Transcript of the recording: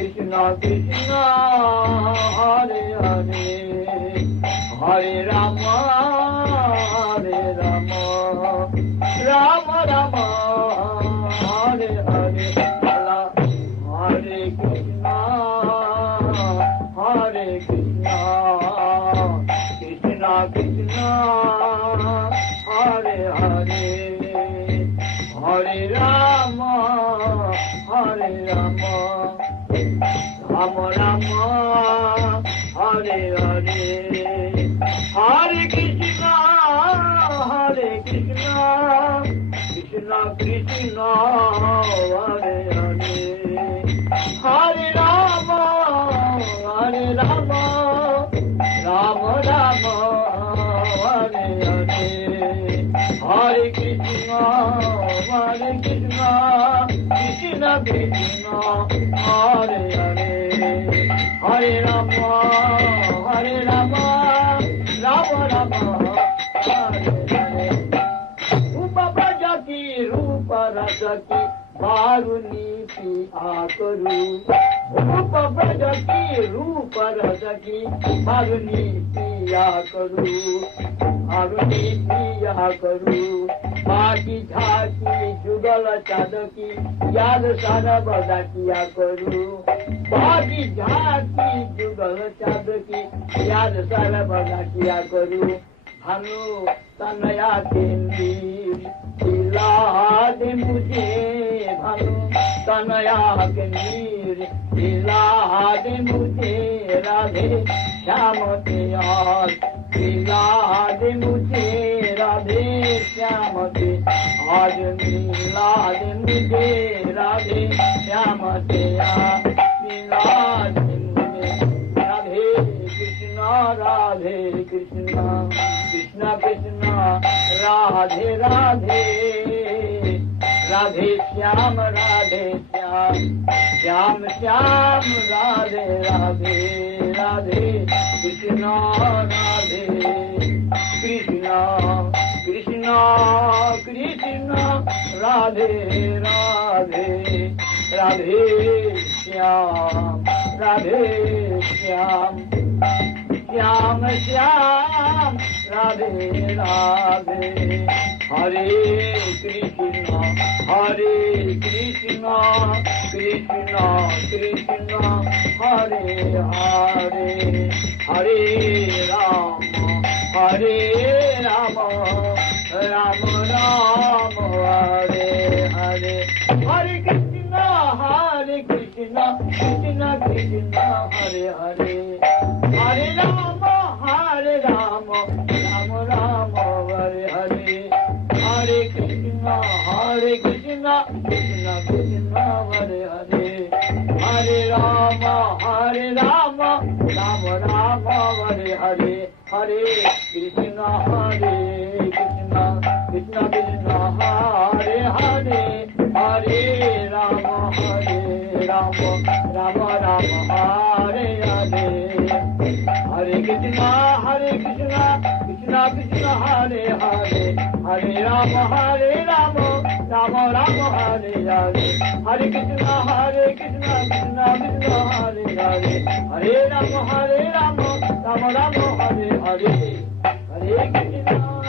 Krishna Krishna Hare Rama, Rama Rama, Hare Hare, Hare Krishna, Krishna Krishna, Hare Hare, Hare Rama, Rama Rama, Hare Hare, Hare Krishna, Krishna Krishna, Hare Hare, Hare Rama, Rama Rama, Hare Hare, Hare Krishna, Krishna Krishna, Hare Hare, Hare Rama, Rama Rama, Hare Hare. Rupa Prajaki, Rupa Rasaki, Varuniti Akaru. Rupa Prajaki, Rupa Rasaki, Varuniti Akaru. Varuniti Akaru. Baki Dhaki, Jugala Chadaki, Yad Sada Badaki Akaru. Baki Dhaki, Jugala Chadaki, Yad Sada Badaki Akaru. Hanu Tanaya Kendi, Ilade Mujhe, Hanu Tanaya Kendi, Ilade Mujhe, Radhe Shyamate Aaj, Ilade Mujhe, Radhe Shyamate Aaj, Ilade Mujhe, Radhe Shyamate Aaj, Ilade Mujhe, Radhe Krishna, Radhe Krishna, Krishna Krishna, Radhe Radhe, Radhe Shyam, Radhe Shyam, Shyam Shyam, Radhe Radhe, Radhe Krishna, Radhe Krishna, Krishna Krishna, Radhe Radhe, Radhe Shyam, Radhe Shyam, Shyam Shyam, Radhe Radhe, Hare Krishna, Krishna Krishna, Hare Hare, Hare Rama, Rama Rama, Hare Hare, Hare Krishna, Krishna Krishna, Hare Hare, Hare Rama, Rama Rama, Hare Hare, Hare Krishna, Krishna Krishna, Hare Hare, Hare Rama, Rama Rama, Hare Hare, Hare Krishna, Krishna Krishna, Hare Hare, Hare Rama, Rama Rama, Hare Hare, Hare Krishna, Krishna Krishna, Hare Hare, Hare Rama, Rama Rama, Hare Hare, Hare Krishna, Krishna Krishna, Hare Hare, Hare Rama, Rama Rama, Hare Hare, Hare Krishna.